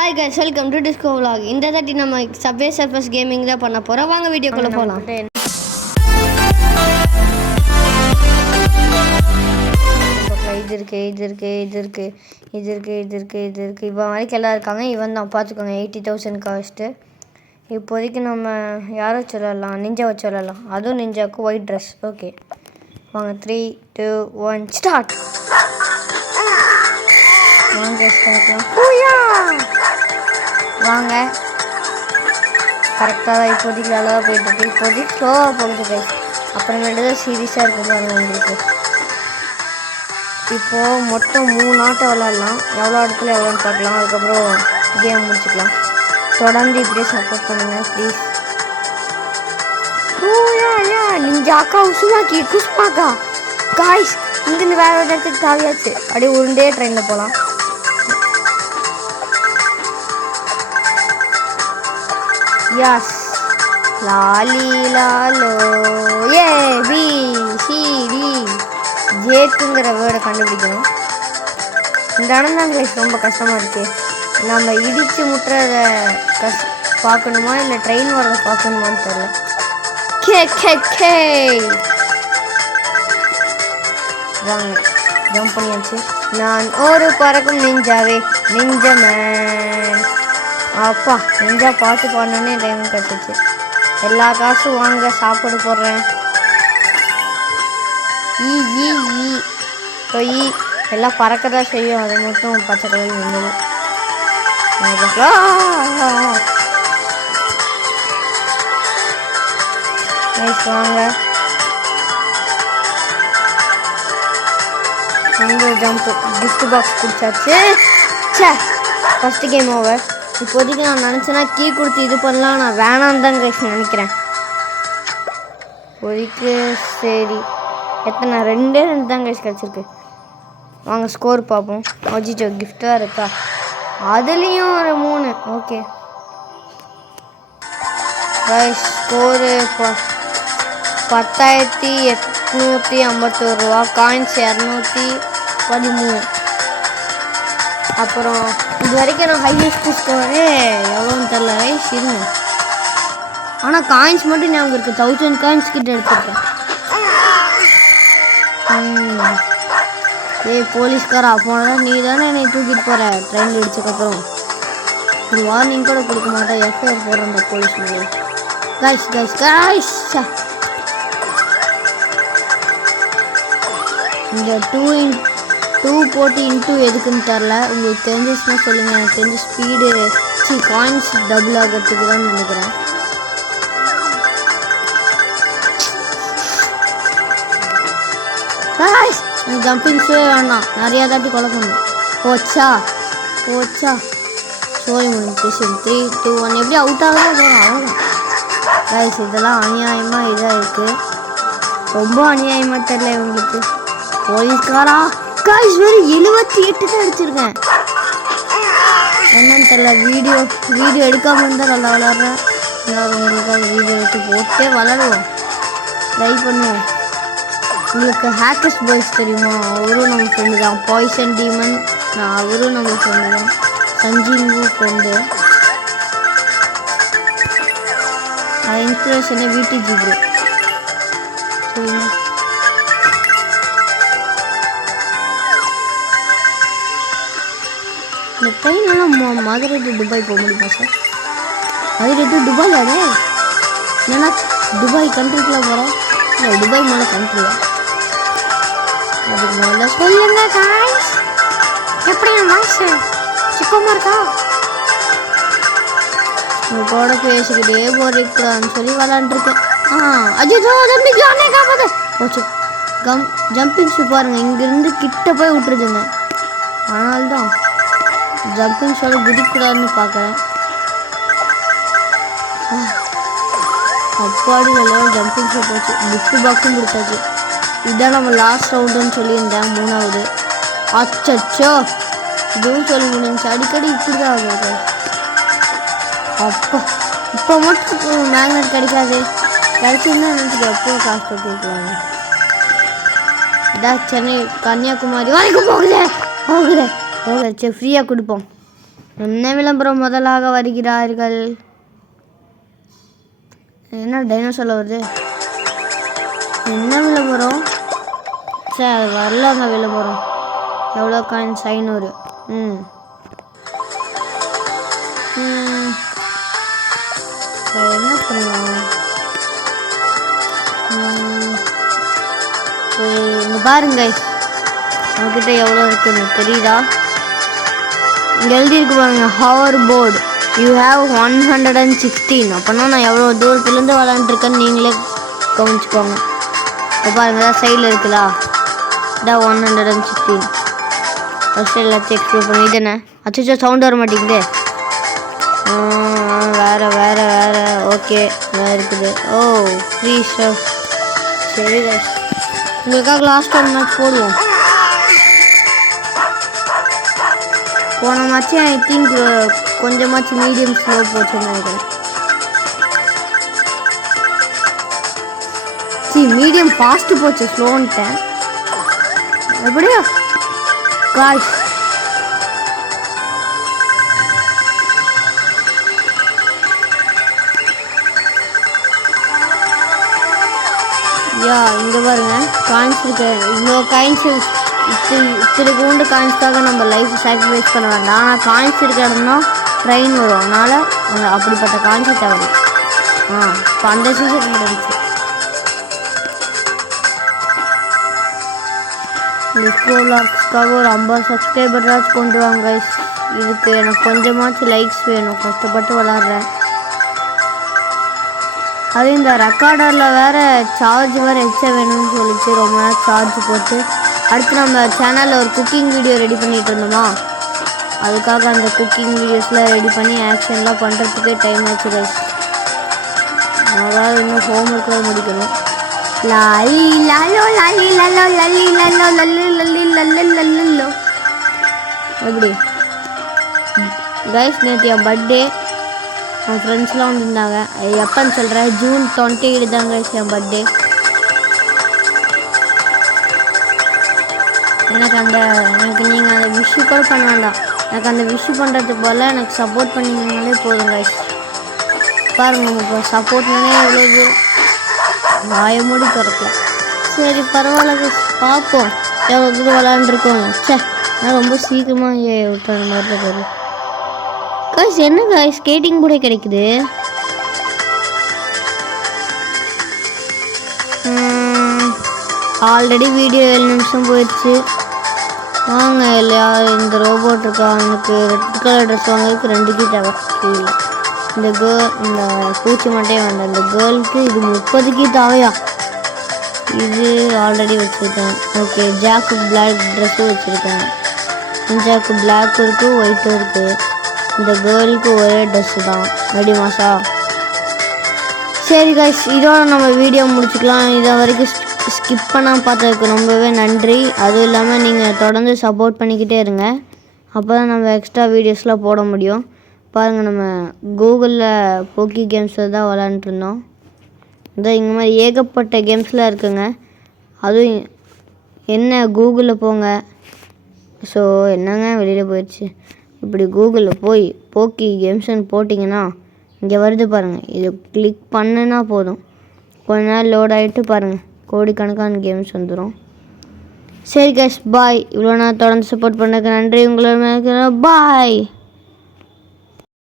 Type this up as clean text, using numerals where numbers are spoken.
Hi guys, welcome to disco vlog. இந்த தாட்டி நம்ம சப்வே சர்ஃபர்ஸ் கேமிங் தான் பண்ண போகிறோம். வாங்க வீடியோக்குள்ளே போகலாம். இது இருக்குது இவன் வரைக்கும் எல்லாம் இருக்காங்க. இவன் தான் பார்த்துக்கோங்க, 80,000 காஸ்ட்டு. இப்போதைக்கு நம்ம யாரை சொல்லலாம், நிஞ்சாவை சொல்லலாம். அதுவும் நிஞ்சாவுக்கு ஒயிட் ட்ரெஸ். ஓகே வாங்க, 3, 2, 1 ஸ்டார்ட். வாங்க வாங்க, கரெக்டாக தான் இப்போதைக்கு நல்லா தான் போயிட்டுருக்கு. இப்போதைக்கு ஸ்லோவாக போகுது கைஸ், அப்புறமேட்டு தான் சீரியஸாக இருக்கும் பாருங்க உங்களுக்கு. இப்போது மொத்தம் 3 ஆட்டம் விளாட்லாம். எவ்வளோ இடத்துல எவ்வளோன்னு பார்க்கலாம், அதுக்கப்புறம் கேம் முடிச்சுக்கலாம். தொடர்ந்து இப்படியே சப்போர்ட் பண்ணுங்கள் ப்ளீஸ். நிஞ்சா அக்கா உசுமாக்கி குஷ்மாக்கா காய்ஸ், இங்கேருந்து வேறு ஒரு இடத்துக்கு தாவியாச்சு. அப்படியே உருண்டே ட்ரெயினில் போகலாம். Yes, லாலி லாலோ ஏ பி சி டி ஜேக்குங்கிற வேர்டை கண்டுபிடிக்கணும். இந்த இடம் தான் ரொம்ப கஷ்டமாக இருக்கு. நம்ம இடித்து முட்டுறத பார்க்கணுமா இல்லை ட்ரெயின் வரதை பார்க்கணுமான்னு தெரியல. கே வாங்க, ஜம்ப் பண்ணியாச்சு. நான் ஒரு பறக்கும் நிஞ்சாவே, நிஞ்சமேன். அப்பா, நெஞ்சா பார்த்து பண்ணோன்னே டைம் கிடச்சிச்சு. எல்லா காசும் வாங்க, சாப்பாடு போடுறேன். ஈ எல்லாம் பறக்க தான் செய்யும், அது மட்டும் பச்சை கலர் இருந்தது. வாங்க, இங்கே ஜம்ப்பு கிஃப்ட் பாக்ஸ் குடிச்சாச்சு. First game over. இப்போதைக்கு நான் நினச்சேன்னா கீ கொடுத்து இது பண்ணலாம், நான் வேணான்னு தான் கைஸ் நினைக்கிறேன். இப்போதைக்கு சரி, எத்தனை 2 தான் கைஸ் கிடச்சிருக்கு. வாங்க ஸ்கோர் பார்ப்போம். அஜிச்சோ கிஃப்டாக இருக்கா, அதுலேயும் ஒரு 3. ஓகே கைஸ், ஸ்கோரு 10,851 ரூபா. காயின்ஸ் 213. அப்புறம் இது வரைக்கும் நான் ஹையஸ்ட் ஸ்கோரு எவ்வளோன்னு தெரில கைஸ், இருங்க. ஆனால் காயின்ஸ் மட்டும் ஞாபகம் இருக்குது, 1000 காயின்ஸ் கிட்ட எடுத்துருக்கேன். போலீஸ்காரா போனதான், நீ தானே என்னை தூக்கிட்டு போகிற ட்ரெயின் அடிச்சதுக்கப்புறம். ஒரு வார்னிங் கூட கொடுக்க மாட்டேன், எஃப்ஐஆர் போடுறேன் அந்த போலீஸ் மேலே. கைஸ் இந்த 2 போட்டு இன்ட்டு எதுக்குன்னு தெரில. உங்களுக்கு தெரிஞ்சிச்சுன்னா சொல்லுங்கள். எனக்கு தெரிஞ்ச ஸ்பீடு காயின்ஸ் டபுள் ஆகிறதுக்கு தான் நினைக்கிறேன். எனக்கு ஜம்பிங்ஸே வேணாம், நிறையா தாட்டி கொலை பண்ணணும். போச்சா சோரி முடிஞ்சு. 3, 2, 1 எப்படி அவுட் ஆகதான் போகணும், அவ்வளோதான் கைஸ். இதெல்லாம் அநியாயமாக இதாக இருக்குது, ரொம்ப அநியாயமாக தெரில இவங்களுக்கு. போலீஸ்காரா காய்ஸ், வெறும் 78 தான் அடிச்சிருக்கேன். என்னன்னு தெரியல, வீடியோ எடுக்காமல் இருந்தால் நல்லா விளாட்றேன். உங்களுக்காக வீடியோ எடுத்து போட்டே விளாடுவோம், ட்ரை பண்ணுவோம். உங்களுக்கு ஹேக்கர்ஸ் பாய்ஸ் தெரியுமா, அவரும் நம்ம ஃப்ரெண்டு தான். பாய்சன் டீமன், அவரும் நம்ம ஃப்ரெண்டு தான். சஞ்சீவு ஃப்ரெண்டு. இன்ஸ்பிரேஷனே விடிஜி ப்ரோ. சரிங்க, இந்த ட்ரெயினெல்லாம் மதுரை டு துபாய் போக முடியுமா சார்? மதுரை டு துபாய் அதே, ஏன்னா துபாய் கண்ட்ரிக்குள்ளே போகிறோம். இல்லை, துபாய் மேலே கண்ட்ரியா? அதுக்கு முதல்ல சொல்லுங்க காய்ஸ், எப்படி வாய்ஸ் சிக்கமாக இருக்கா? உங்கள் கூட பேசிக்கிட்டே போகிறீங்களான்னு சொல்லி விளாண்டுருக்கேன். அஜிதோ தம்பி ஜானே காப்பாது போச்சு. ஜம்பிங்ஸ் பாருங்கள், இங்கேருந்து கிட்ட போய் விட்டுருதுங்க. ஆனால்தான் ஜம்பிங் ஷோட குதிக்கூடாதுன்னு பார்க்குறேன். அப்பாடி எல்லாம் ஜம்பிங் ஷோ போச்சு. கிஃப்ட் பாக்ஸும் கொடுத்தாச்சு. இதான் நம்ம லாஸ்ட் ரவுண்டுன்னு சொல்லியிருந்தேன், 3வது. அச்சோ, இதுவும் சொல்லி முடிஞ்சு. அடிக்கடி இப்படி தான் ஆகுது. அப்பா, இப்போ மட்டும் மேக்னெட் கிடைக்காது, கிடைச்சிருந்தா நினச்சிட்டு எப்போ காசு கேட்கலாங்க. இதான் சென்னை கன்னியாகுமரி வரைக்கும் போகுது. சரி ஃப்ரீயாக கொடுப்போம். என்ன விளம்பரம் முதலாக வருகிறார்கள்? என்ன டைனோசரில் வருது? என்ன விளம்பரம்? சரி அது வரலங்க விளம்பரம். எவ்வளோ காயின்ஸ்? 500. என்ன பண்ணலாம்? இங்கே பாருங்க நம்மக்கிட்ட எவ்வளோ இருக்குன்னு தெரியுதா? இங்கே எழுதியிருக்கு பாருங்க, ஹவர் போர்டு யூ ஹேவ் 116. அப்போனா நான் எவ்வளோ தூரத்துலேருந்து விளாண்டுருக்கேன்னு நீங்களே கவனிச்சுக்கோங்க. இப்போ பாருங்க தான் சைடில் இருக்குதா, இதான் 116. ஃபஸ்ட்டு எல்லாத்தையும் எக்ஸ்ப்ளோர் பண்ணி இதுன்னு அச்சோ சவுண்ட் வர மாட்டேங்குது. வேறு ஓகே வேறு இருக்குது. ஓ ஃப்ரீ ஸ்டஃப். சரி உங்களுக்காக லாஸ்ட் ஒன் மேட்ச் போடுவோம். போன மேட்ச்சு ஐ திங்க் கொஞ்சமாச்சும் மீடியம் ஸ்லோ போச்சுன்னு நினைக்கிறேன். மீடியம் ஃபாஸ்ட்டு போச்சு, ஸ்லோன்ட்டேன். எப்படியா காய்ஸ் இங்கே பாருங்க காயின்ஸ் இருக்கு. இவ்வளோ காயின்ஸ் இத்தனை கூண்டு காயின்ஸ்க்காக நம்ம லைஃப் சாக்ரிஃபைஸ் பண்ண வேண்டாம். ஆனால் காயின்ஸ் இருக்கிற இடம்னா ட்ரெயின் வரும், அதனால் அப்படிப்பட்ட காயின்ஸை தேவை. இப்போ அந்த சீசன் இருந்துச்சு. டிஸ்கோலாக்ஸ்க்காக ஒரு 50 சப்ஸ்கிரைபராச்சும் கொண்டு வாங்க கைஸ். இதுக்கு எனக்கு கொஞ்சமாச்சும் லைக்ஸ் வேணும், கஷ்டப்பட்டு விளாட்றேன். அது இந்த ரெக்கார்டரில் வேறு சார்ஜ் வேறு எச்சா வேணும்னு சொல்லிச்சு. ரொம்ப நேரம் சார்ஜ் போட்டு அடுத்து நம்ம சேனலில் ஒரு குக்கிங் வீடியோ ரெடி பண்ணிகிட்டு இருந்தோமா, அதுக்காக அந்த குக்கிங் வீடியோஸ்லாம் ரெடி பண்ணி ஆக்ஷன்லாம் பண்ணுறதுக்கே டைம் ஆச்சு கைஸ். அதாவது இன்னும் ஹோம் ஒர்க்காக முடிக்கணும். லாலி லாலோ லாலி லல்லோ லல்லி லல்லோ லல்லு லல்லி லல்லு லல்லுல்லோ. எப்படி கைஸ் நேற்று என் பர்த்டே, என் ஃப்ரெண்ட்ஸ்லாம் வந்துருந்தாங்க. எப்போன்னு சொல்கிறேன், June 28 தாங்க என் பர்த்டே. எனக்கு நீங்கள் அந்த விஷயம் கூட பண்ண வேண்டாம். எனக்கு அந்த விஷயம் பண்ணுறதுக்கு போல் எனக்கு சப்போர்ட் பண்ணிங்கனாலே போதும் கைஸ். பாருங்கள் இப்போ சப்போர்ட்னாலே எவ்வளோ தூரம் வாய மூடி திறக்கலாம். சரி பரவாயில்ல கைஸ், பார்ப்போம் எவ்வளோ தூரம் விளாண்டுருக்கோம். நான் ரொம்ப சீக்கிரமாக விட்டுற மாதிரி தான் கைஸ். என்ன கைஸ் ஸ்கேட்டிங் கூட கிடைக்குது. ஆல்ரெடி வீடியோ 7 நிமிஷம் போயிடுச்சு. வாங்க இல்லையா, இந்த ரோபோட் இருக்கா, எனக்கு ரெட் கலர் ட்ரெஸ் வாங்கிறதுக்கு 2 கீ தேவை. இந்த பூச்சி மட்டும் வேண்டாம். இந்த கேர்ளுக்கு இது 30 கீ தேவையா? இது ஆல்ரெடி வச்சுருக்கேன். ஓகே ஜாக்கு பிளாக் ட்ரெஸ்ஸும் வச்சுருக்கேன். ஜாக்கு பிளாக்கும் இருக்குது ஒயிட்டும் இருக்குது. இந்த கேர்ளுக்கு ஒரே ட்ரெஸ்ஸு தான். ரெடி மாசா? சரி கைஸ், இதோட நம்ம வீடியோ முடிச்சுக்கலாம். இதை வரைக்கும் ஸ்கிப் பண்ணால் பார்த்ததுக்கு ரொம்பவே நன்றி. அதுவும் இல்லாமல் நீங்கள் தொடர்ந்து சப்போர்ட் பண்ணிக்கிட்டே இருங்க, அப்போ தான் நம்ம எக்ஸ்ட்ரா வீடியோஸ்லாம் போட முடியும். பாருங்கள் நம்ம கூகுளில் போக்கி கேம்ஸில் தான் விளாண்டுருந்தோம். இதான் இங்கே மாதிரி ஏகப்பட்ட கேம்ஸ்லாம் இருக்குங்க. அதுவும் என்ன கூகுளில் போங்க. ஸோ என்னங்க வெளியில் போயிடுச்சு. இப்படி கூகுளில் போய் போக்கி கேம்ஸ்ன்னு போட்டிங்கன்னா இங்கே வருது பாருங்கள். இதை கிளிக் பண்ணுனா போதும், கொஞ்ச நேரம் லோட் ஆகிட்டு பாருங்கள் கோடிக்கணக்கான கேம்ஸ் வந்துடும். சரி கைஸ் பாய். இவ்வளோ நேரம் தொடர்ந்து சப்போர்ட் பண்ணதுக்கு நன்றி. உங்களோட பாய்.